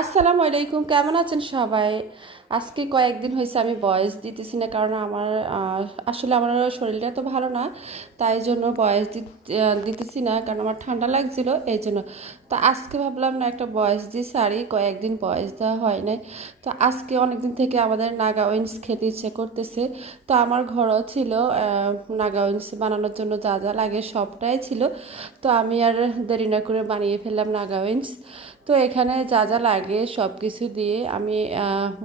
আসসালামু আলাইকুম, কেমন আছেন সবাই? আজকে কয়েকদিন হয়েছে আমি ভয়েস দিতেছি না, কারণ আমার আসলে আমার শরীরটা তো ভালো না, তাই জন্য ভয়েস দিতেছি না, কারণ আমার ঠান্ডা লাগছিল এই জন্য। তো আজকে ভাবলাম না একটা ভয়েস দিই, সারি কয়েকদিন ভয়েস দেওয়া হয় নাই। তো আজকে অনেকদিন থেকে আমাদের নাগা উইংস খেতে ইচ্ছে করতেছে। তো আমার ঘরও ছিল নাগা উইংস বানানোর জন্য যা যা লাগে সবটাই ছিল। তো আমি আর দেরি না করে বানিয়ে ফেললাম নাগা উইংস। তো এখানে যা যা লাগে সব কিছু দিয়ে আমি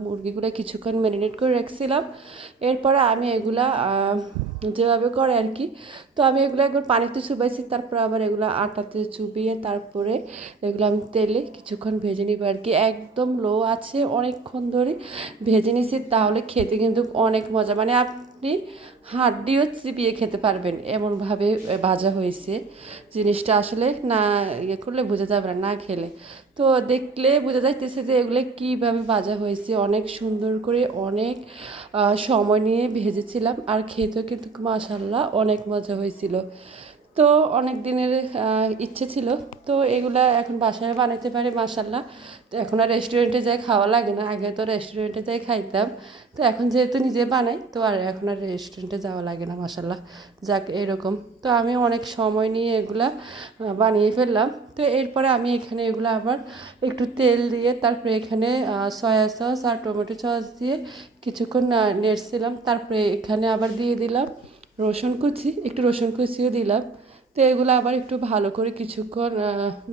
মুরগিগুলো কিছুক্ষণ ম্যারিনেট করে রাখছিলাম। এরপরে আমি এগুলা যেভাবে করে আর কি, তো আমি এগুলো একবার পানিতে চুবাইছি, তারপরে আবার এগুলো আটাতে চুবিয়ে তারপরে এগুলো আমি তেলে কিছুক্ষণ ভেজে নিব আর কি। একদম লো আছে অনেকক্ষণ ধরে ভেজে নিছি, তাহলে খেতে কিন্তু অনেক মজা, মানে আপনি হাড্ডিও চিবিয়ে খেতে পারবেন এমনভাবে ভাজা হয়েছে। জিনিসটা আসলে না ইয়ে করলে বোঝা যাবে না, না খেলে। তো দেখলে বোঝা যাইতেছে যে এগুলো কীভাবে ভাজা হয়েছে, অনেক সুন্দর করে অনেক সময় নিয়ে ভেজেছিলাম, আর খেতেও কিন্তু মাশাআল্লাহ অনেক মজা হয়েছিল। তো অনেক দিনের ইচ্ছে ছিল, তো এগুলা এখন বাসায় বানাইতে পারি মাশাআল্লাহ। তো এখন আর রেস্টুরেন্টে যাই খাওয়া লাগে না, আগে তো রেস্টুরেন্টে যাই খাইতাম। তো এখন যেহেতু নিজে বানাই, তো আর এখন আর রেস্টুরেন্টে যাওয়া লাগে না মাশাআল্লাহ। যাক এরকম, তো আমি অনেক সময় নিয়ে এগুলা বানিয়ে ফেললাম। তো এরপরে আমি এখানে এগুলো আবার একটু তেল দিয়ে তারপরে এখানে সয়া সস আর টমেটো সস দিয়ে কিছুক্ষণ নেড়েছিলাম। তারপরে এখানে আবার দিয়ে দিলাম রসুন কুচি, একটু রসুন কুচিও দিলাম। তো এগুলো আবার একটু ভালো করে কিছুক্ষণ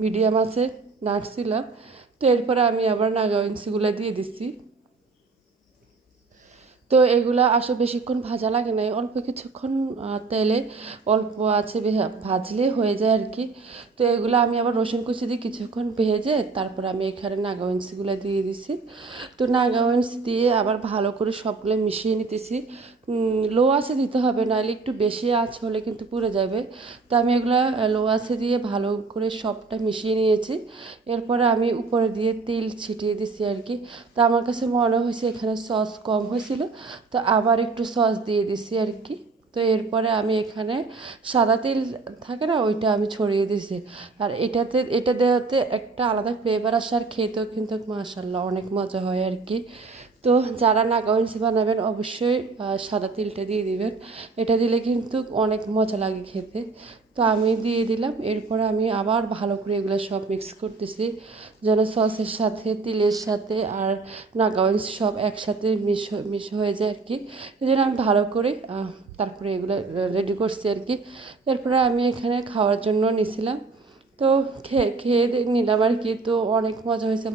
মিডিয়াম আছে নাড়ছিলাম। তো এরপরে আমি আবার নাগা উইংসগুলো দিয়ে দিচ্ছি। তো এগুলা আসলে বেশিক্ষণ ভাজা লাগে না, অল্প কিছুক্ষণ তেলে অল্প আছে ভাজলে হয়ে যায় আর কি। তো এগুলো আমি আবার রসুন কুচি দিয়ে কিছুক্ষণ ভেজে তারপর আমি এখানে নাগা উইংসগুলো দিয়ে দিছি। তো নাগা উইংস দিয়ে আবার ভালো করে সবগুলো মিশিয়ে নিতেছি। লো আঁচে দিতে হবে, নাহলে একটু বেশি আঁচ হলে কিন্তু পুড়ে যাবে। তো আমি এগুলো লো আঁচে দিয়ে ভালো করে সবটা মিশিয়ে নিয়েছি। এরপরে আমি উপরে দিয়ে তেল ছিটিয়ে দিছি আর কি। তো আমার কাছে মনে হয়েছে এখানে সস কম হয়েছিল, তো আবার একটু সস দিয়ে দিছি আর কি। তো এরপরে আমি এখানে সাদা তেল থাকে না, ওইটা আমি ছড়িয়ে দিছি। আর এটা দেওয়াতে একটা আলাদা ফ্লেভার আসে, আর খেতেও কিন্তু মাশাআল্লাহ অনেক মজা হয় আর কি। তো যারা নাগা উইংস বানাবেন অবশ্যই সাদা তিলটা দিয়ে দিবেন, এটা দিলে কিন্তু অনেক মজা লাগে খেতে। তো আমি দিয়ে দিলাম। এরপরে আমি আবার ভালো করে এগুলো সব মিক্স করতেছি, যেন সসের সাথে তিলের সাথে আর নাগা উইংস সব একসাথে মিশ হয়ে যায় আর কি। এই জন্য আমি ভালো করে তারপরে এগুলো রেডি করছি আর কি। এরপরে আমি এখানে খাওয়ার জন্য নিছিলাম। তো খেয়ে খেয়ে নিলাম আর কি। তো অনেক মজা হয়েছে।